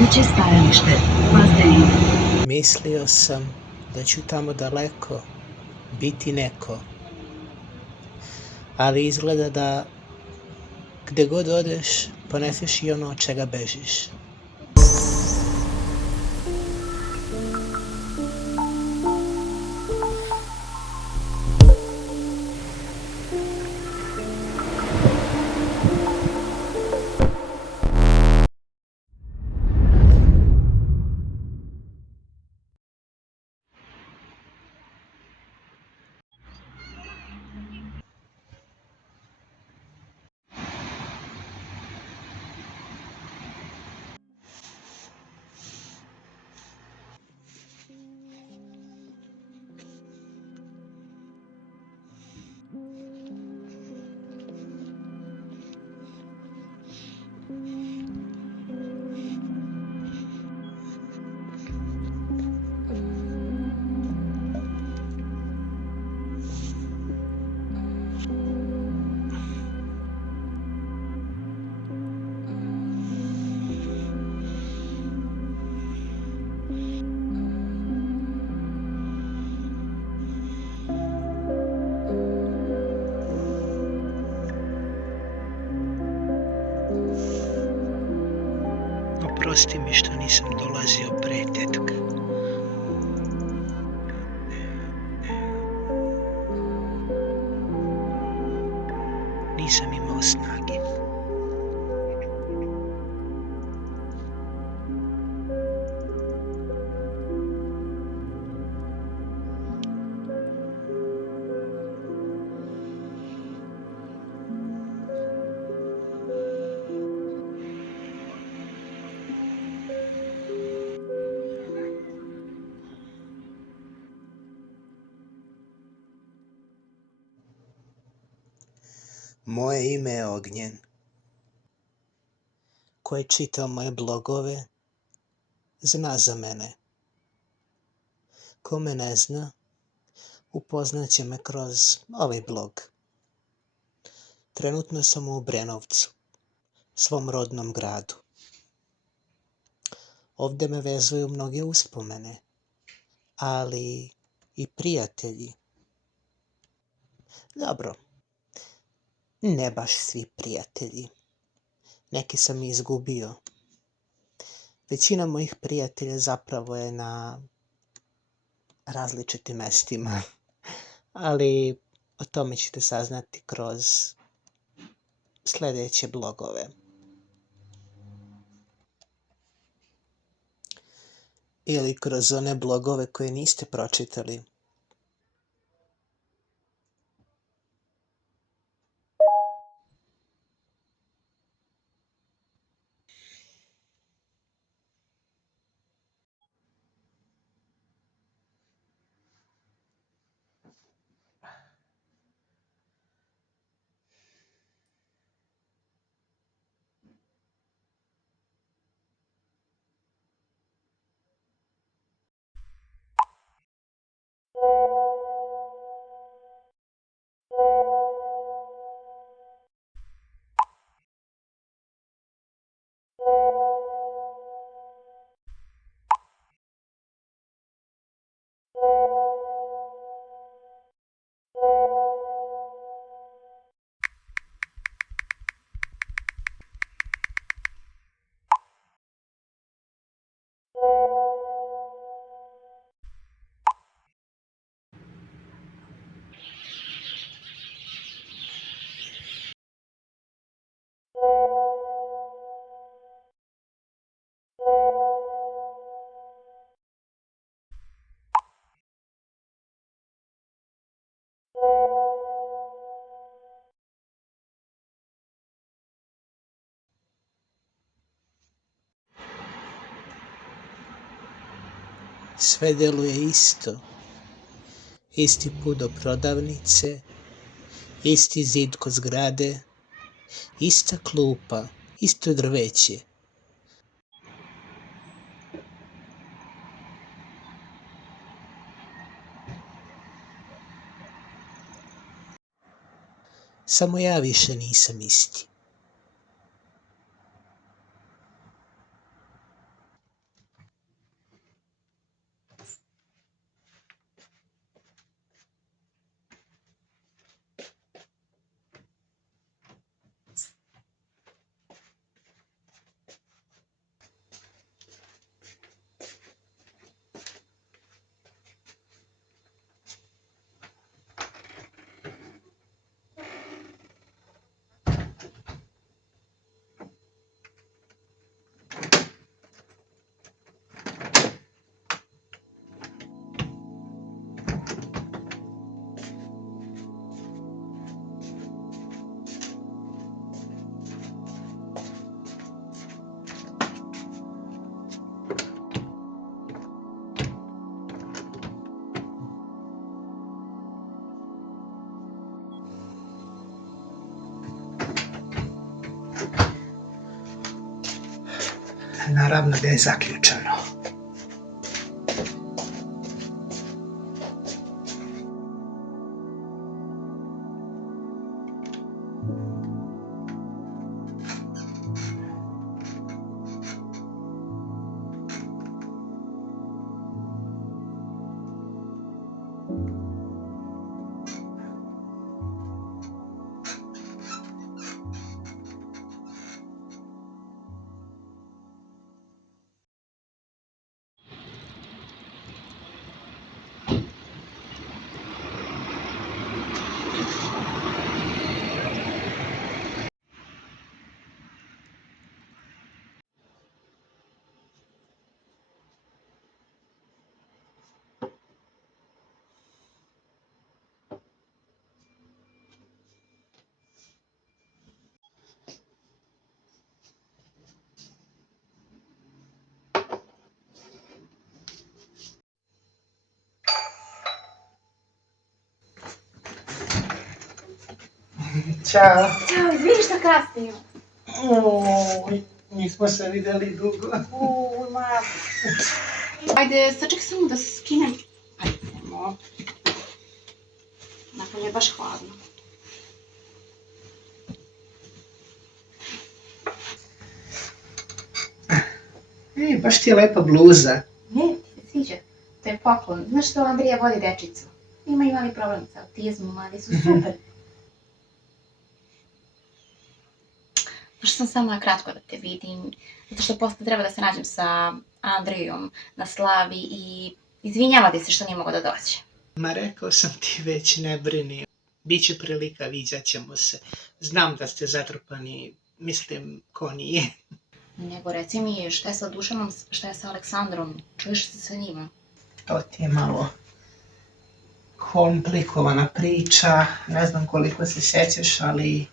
Sljedeće stajalište, bazen. Mislio sam da ću tamo daleko biti neko, ali izgleda da gde god odeš poneseš i ono od čega bežiš. Oprosti mi što nisam dolazio pre, tetka. Nisam imao snage. Moje ime je Ognjen. Ko je čitao moje blogove, zna za mene. Ko me ne zna, upoznaće me kroz ovaj blog. Trenutno sam u Obrenovcu, svom rodnom gradu. Ovde me vezuju mnoge uspomene, ali i prijatelji. Dobro, ne baš svi prijatelji. Neki sam izgubio. Većina mojih prijatelja zapravo je na različitim mestima, ali o tome ćete saznati kroz sledeće blogove. Ili kroz one blogove koje niste pročitali. Sve deluje isto. Isti put do prodavnice, isti zid kod zgrade, ista klupa, isto drveće. Samo ja više nisam isti. naravno da je zaključano. Ćao. Ćao, izvini što kasnim. Nismo se videli dugo. Maja. Ajde, sačekaj samo da se skinem. Ajdemo. Nakon je baš hladno. Baš ti je lepa bluza. Ne, ti se sviđa. To je poklon. Znaš što Andrija voli dečicu? Imaju mali problem sa autizmom, ali su super. Možda sam samo na kratko da te vidim, zato što posle treba da se nađem sa Andrijom na slavi i izvinjavati se što nije mogao da dođe. Ma rekao sam ti već, ne brini. Biće prilika, viđat ćemo se. Znam da ste zatrpani, mislim, ko nije. Nego reci mi šta je sa Dušanom, šta je sa Aleksandrom, čuješ se sa njima? To ti je malo komplikovana priča, ne znam koliko se sjećaš, ali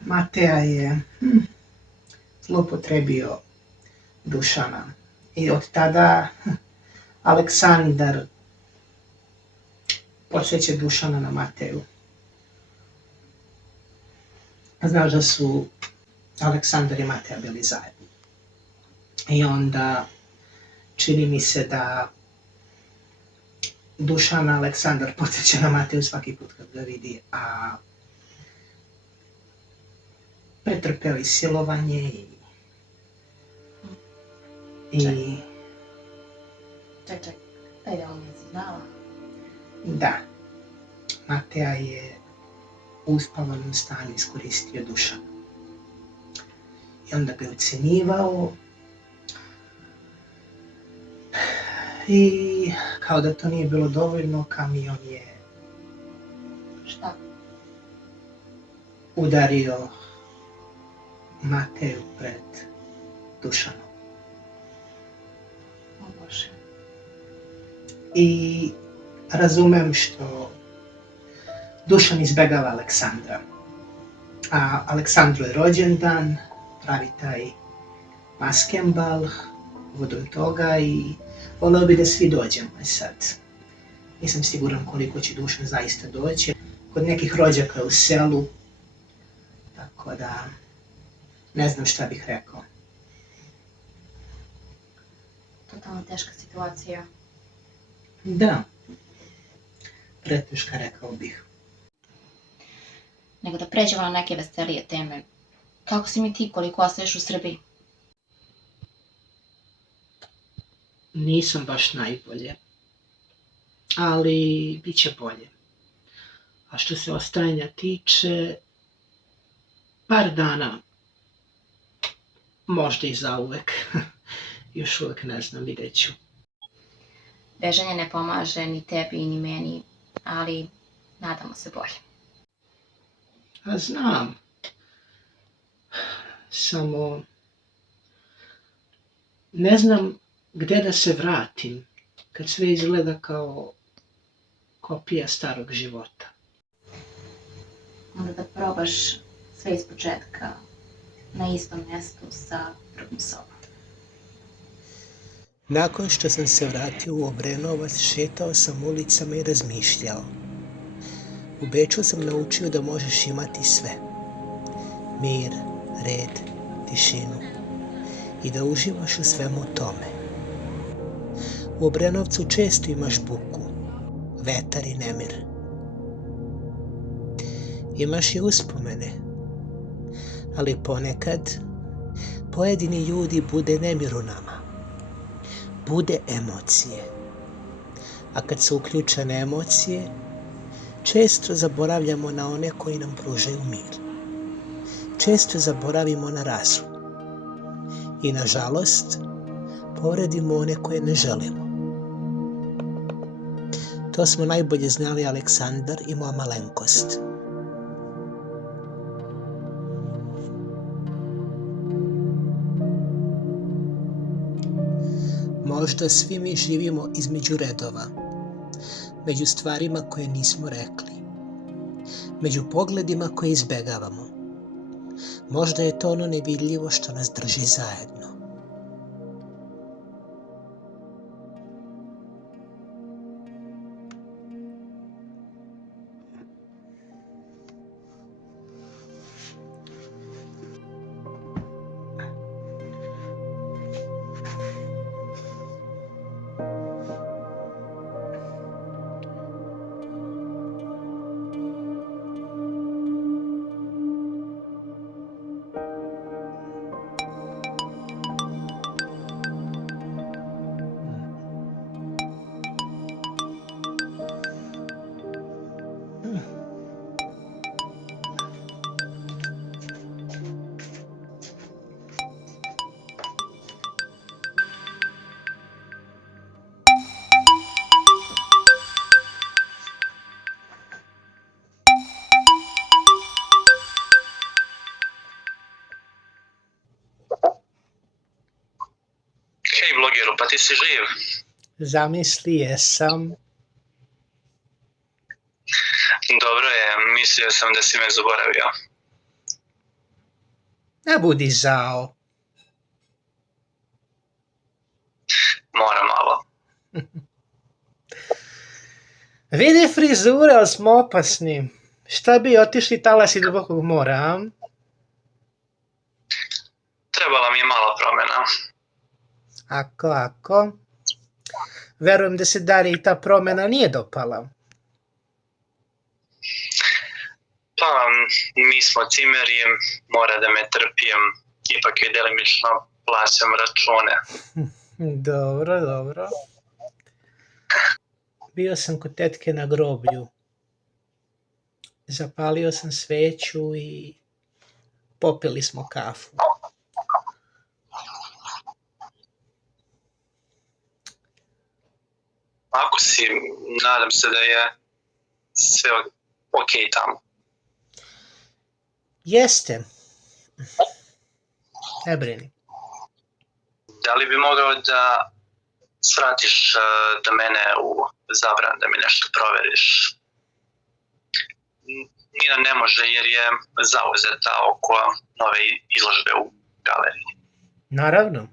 Mateja je zloupotrebio Dušana i od tada Aleksandar podsjeća Dušana na Mateju. Znaš da su Aleksandar i Mateja bili zajedno. I onda čini mi se da Dušana Aleksandar podsjeća na Mateju svaki put kad ga vidi, a pretrpeo i silovanje i... Čekaj, daj da on je znala. Da, Mateja je u uspavanom stanju iskoristio Dušana. I onda bi ucenjivao i kao da to nije bilo dovoljno, kamion je Šta? udario Mateju pred Dušanom. O Bože. I razumem što Dušan izbegava Aleksandra. A Aleksandru je rođendan, pravi taj maskembal povodom toga i voleo bi da svi dođemo. Sad, nisam siguran koliko će Dušan zaista doći. Kod nekih rođaka u selu, tako da ne znam šta bih rekao. Totalno teška situacija. Da, preteška rekao bih. Nego da pređemo na neke veselije teme. Kako si mi ti, koliko ostaješ u Srbiji? Nisam baš najbolje, ali bit će bolje. A što se ostajanja tiče, par dana, možda i zauvek, još uvek ne znam, vidjet ću. Bežanje ne pomaže ni tebi ni meni, ali nadamo se bolje. A znam, samo ne znam gde da se vratim, kad sve izgleda kao kopija starog života. Onda da probaš sve iz početka, na istom mjestu sa drugim sobom. Nakon što sam se vratio u Obrenovac, šetao sam ulicama i razmišljao. U Beču sam naučio da možeš imati sve. Mir, red tišinu i da uživaš u svemu tome. U Obrenovcu često imaš buku, vetar i nemir. Imaš i uspomene, ali ponekad pojedini ljudi bude nemir u nama. Bude emocije. A kad su uključene emocije, često zaboravljamo na one koji nam pružaju mir. Često zaboravimo na razum. I nažalost, povredimo one koje ne želimo. To smo najbolje znali Aleksandar i moja malenkost. Možda svi mi živimo između redova, među stvarima koje nismo rekli, među pogledima koje izbegavamo. Možda je to ono nevidljivo što nas drži zajedno. Hej blogeru, pa ti si živ? Zamisli, jesam. Dobro je, mislio sam da si me zaboravio. Ne budi žao. Moram malo. Vidi frizure, ali smo opasni. Šta bi otišli talasi dubokog mora, a? Trebala mi je malo promjena. Ako. Verujem da se Dari i ta promjena nije dopala. Pa, mi smo cimeri, mora da me trpijem, ipak je delimično plaćam račune. Dobro. Bio sam kod tetke na groblju. Zapalio sam sveću i popili smo kafu. Ako si, nadam se da je sve okej tamo. Jeste. Ne brini. Da li bi mogao da svratiš do mene u Zabran da mi nešto proveriš? Nina ne može jer je zauzeta oko nove izložbe u galeriji. Naravno.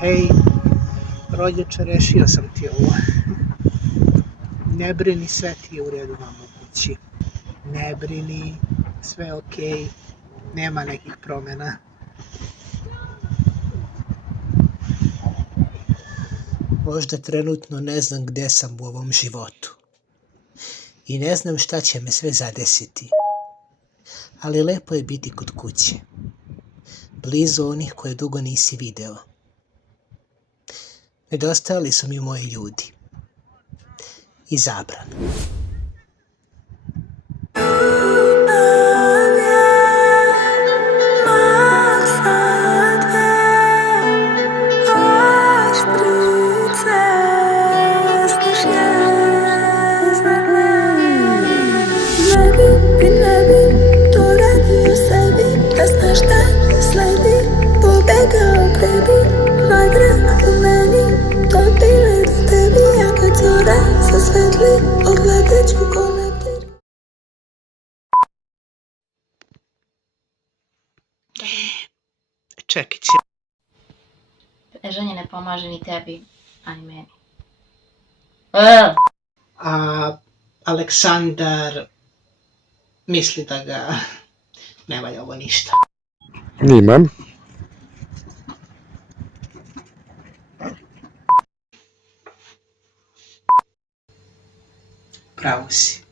Hej, rođače, rešio sam ti ovo. Ne brini, sve ti je u redu vam u kući. Ne brini, sve je okej, nema nekih promjena. Možda trenutno ne znam gde sam u ovom životu. I ne znam šta će me sve zadesiti. Ali lepo je biti kod kuće, blizu onih koje dugo nisi video. Nedostajali su mi moji ljudi. I zabrana. Čekić. Ležanje ne pomaže ni tebi, ani meni. A Aleksandar misli da ga ne valja ovo ništa. Nimam. Pravo si.